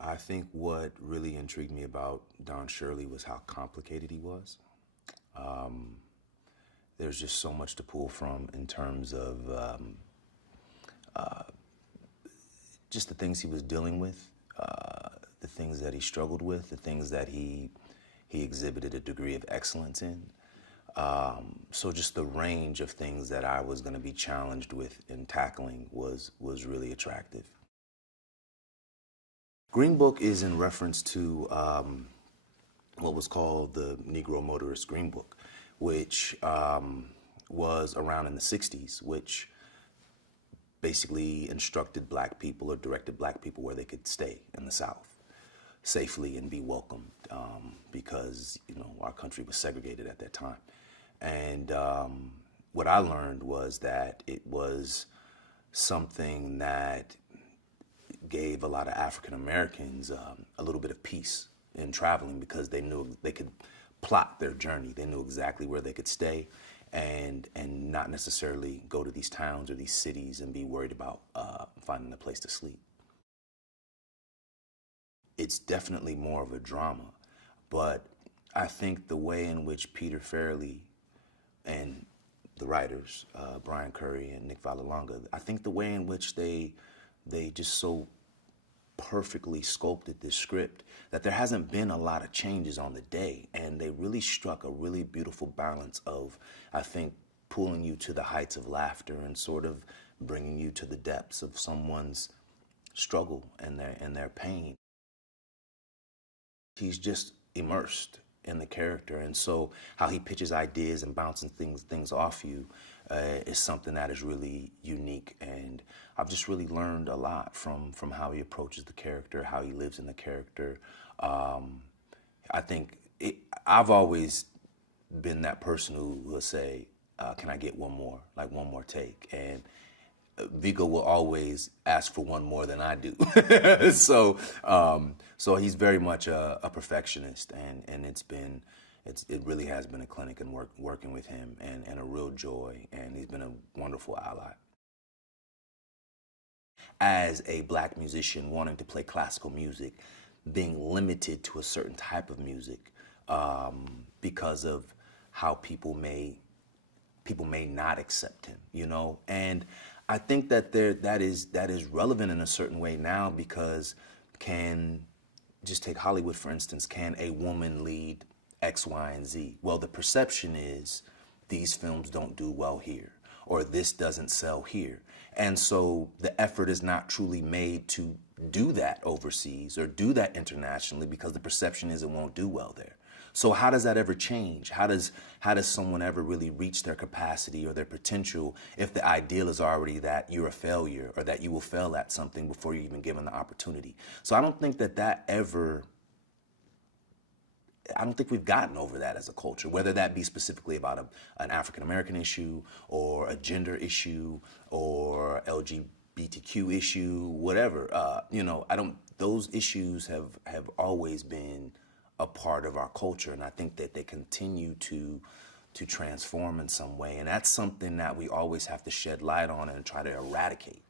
I think what really intrigued me about Don Shirley was how complicated he was. There's just so much to pull from in terms of just the things he was dealing with, the things that he struggled with, the things that he exhibited a degree of excellence in. So just the range of things that I was going to be challenged with in tackling was really attractive. Green Book is in reference to what was called the Negro Motorist Green Book, which was around in the 60s, which basically instructed black people or directed black people where they could stay in the South safely and be welcomed, because, you know, our country was segregated at that time. And what I learned was that it was something that gave a lot of African Americans a little bit of peace in traveling, because they knew they could plot their journey. They knew exactly where they could stay and not necessarily go to these towns or these cities and be worried about finding a place to sleep. It's definitely more of a drama, but I think the way in which Peter Farrelly and the writers, Brian Currie and Nick Vallelonga, I think the way in which they just so perfectly sculpted this script that there hasn't been a lot of changes on the day, and they really struck a really beautiful balance of, I think, pulling you to the heights of laughter and sort of bringing you to the depths of someone's struggle and their pain. He's just immersed in the character, and so how he pitches ideas and bouncing things off you is something that is really unique, and I've just really learned a lot from how he approaches the character, how he lives in the character. I think I've always been that person who will say, can I get one more, like one more take? And Viggo will always ask for one more than I do. So he's very much a perfectionist, and it really has been a clinic and working with him, and a real joy, and he's been a wonderful ally. As a black musician wanting to play classical music, being limited to a certain type of music because of how people may not accept him, you know, and I think that that is relevant in a certain way now, because just take Hollywood for instance, can a woman lead X, Y, and Z? Well, the perception is these films don't do well here, or this doesn't sell here. And so the effort is not truly made to do that overseas or do that internationally, because the perception is it won't do well there. So how does that ever change? How does someone ever really reach their capacity or their potential if the ideal is already that you're a failure, or that you will fail at something before you're even given the opportunity? So I don't think I don't think we've gotten over that as a culture, whether that be specifically about an African-American issue or a gender issue or LGBTQ issue, whatever. You know, those issues have always been a part of our culture, and I think that they continue to transform in some way, and that's something that we always have to shed light on and try to eradicate.